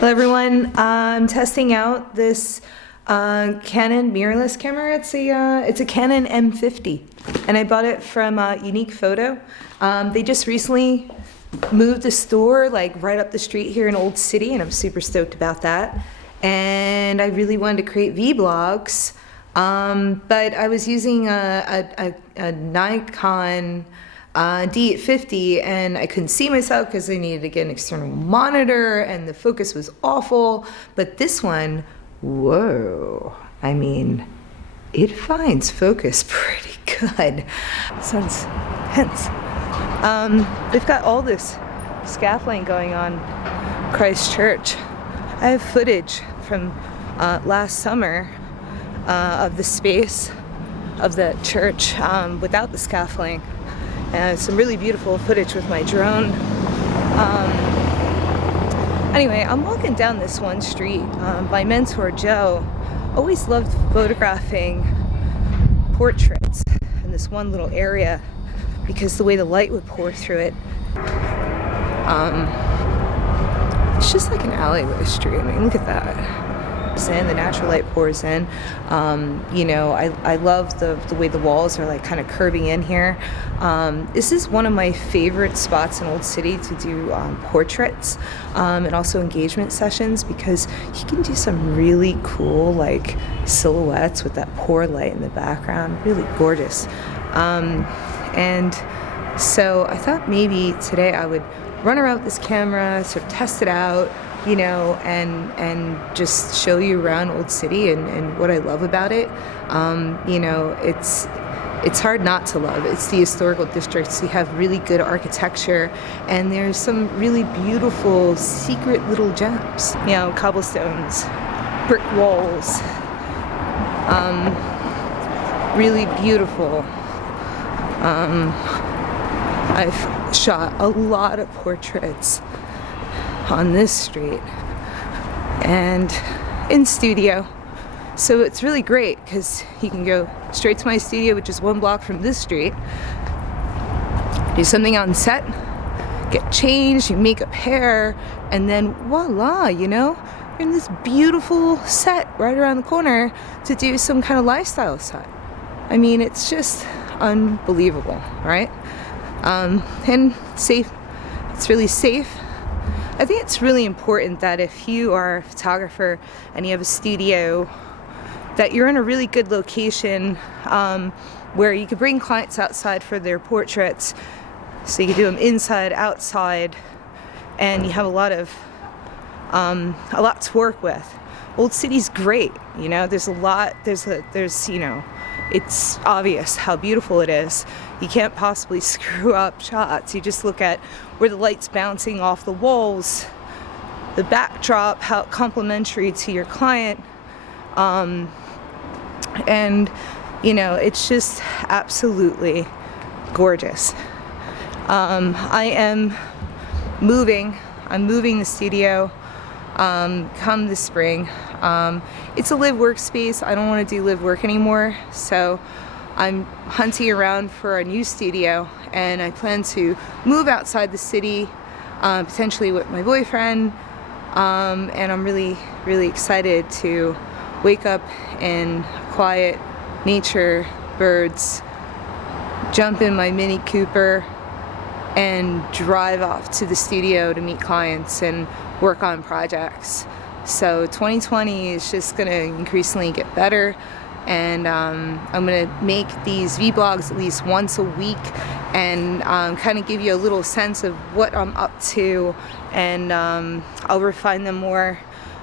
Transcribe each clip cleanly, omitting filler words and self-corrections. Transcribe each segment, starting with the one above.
Hello everyone, I'm testing out this Canon mirrorless camera. It's a Canon M50 and I bought it from Unique Photo. They just recently moved the store like right up the street here in Old City and I'm super stoked about that. And I really wanted to create vlogs, but I was using a Nikon D850 and I couldn't see myself because I needed to get an external monitor and the focus was awful. But this one, whoa, I mean, it finds focus pretty good. Sounds tense. They've got all this scaffolding going on Christchurch. I have footage from last summer of the space of the church without the scaffolding. And some really beautiful footage with my drone. Anyway, I'm walking down this one street. My mentor, Joe, always loved photographing portraits in this one little area because the way the light would pour through it. It's just like an alleyway street. I mean, look at that. The natural light pours in. You know, I love the way the walls are like kind of curving in here. This is one of my favorite spots in Old City to do portraits and also engagement sessions because you can do some really cool like silhouettes with that pour light in the background. Really gorgeous. And so I thought maybe today I would run around with this camera, sort of test it out, you know, and just show you around Old City and what I love about it. You know, it's hard not to love. It's the historical districts. You have really good architecture, and there's some really beautiful secret little gems. You know, cobblestones, brick walls, really beautiful. I've shot a lot of portraits on this street and in studio, so it's really great because you can go straight to my studio, which is 1 block from this street, do something on set, get changed, you make up hair, and then voila, you know, you're in this beautiful set right around the corner to do some kind of lifestyle set. I mean, it's just unbelievable, right? And safe. It's really safe. I think it's really important that if you are a photographer and you have a studio, that you're in a really good location where you can bring clients outside for their portraits. So you can do them inside, outside, and you have a lot to work with. Old City's great, you know. There's a lot. There's you know, it's obvious how beautiful it is. You can't possibly screw up shots. You just look at where the light's bouncing off the walls, the backdrop, how complementary to your client, and you know, it's just absolutely gorgeous. I'm moving the studio come this spring. It's a live workspace. I don't want to do live work anymore, so I'm hunting around for a new studio, and I plan to move outside the city, potentially with my boyfriend, and I'm really, really excited to wake up in quiet nature, birds, jump in my Mini Cooper, and drive off to the studio to meet clients and work on projects. So 2020 is just going to increasingly get better, and I'm going to make these vlogs at least once a week and kind of give you a little sense of what I'm up to, and I'll refine them more.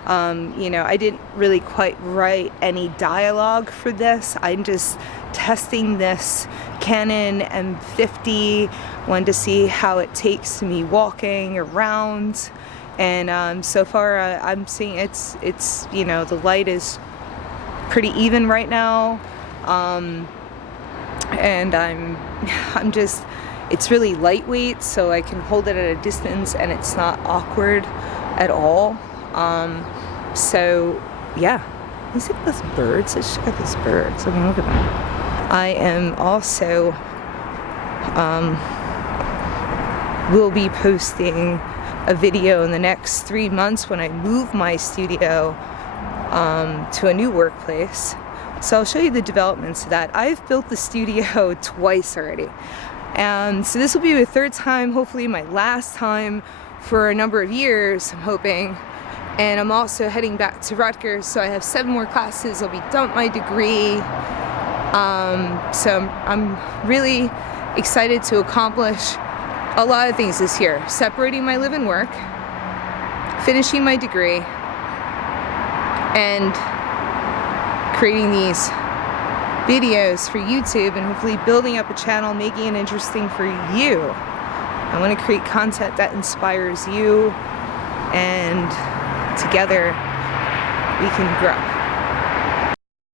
You know, I didn't really quite write any dialogue for this. I'm just testing this Canon M50, wanted to see how it takes me walking around. And so far I'm seeing it's you know, the light is pretty even right now, and I'm just, it's really lightweight, so I can hold it at a distance and it's not awkward at all. So yeah, is it those birds? Let's check out those birds. I mean, look at them. I am also will be posting a video in the next 3 months when I move my studio to a new workplace. So I'll show you the developments of that. I've built the studio twice already. And so this will be the third time, hopefully my last time for a number of years, I'm hoping. And I'm also heading back to Rutgers, so I have 7 more classes. I'll be done with my degree. So I'm really excited to accomplish a lot of things this year. Separating my live and work, finishing my degree, and creating these videos for YouTube, and hopefully building up a channel, making it interesting for you. I want to create content that inspires you, and together we can grow.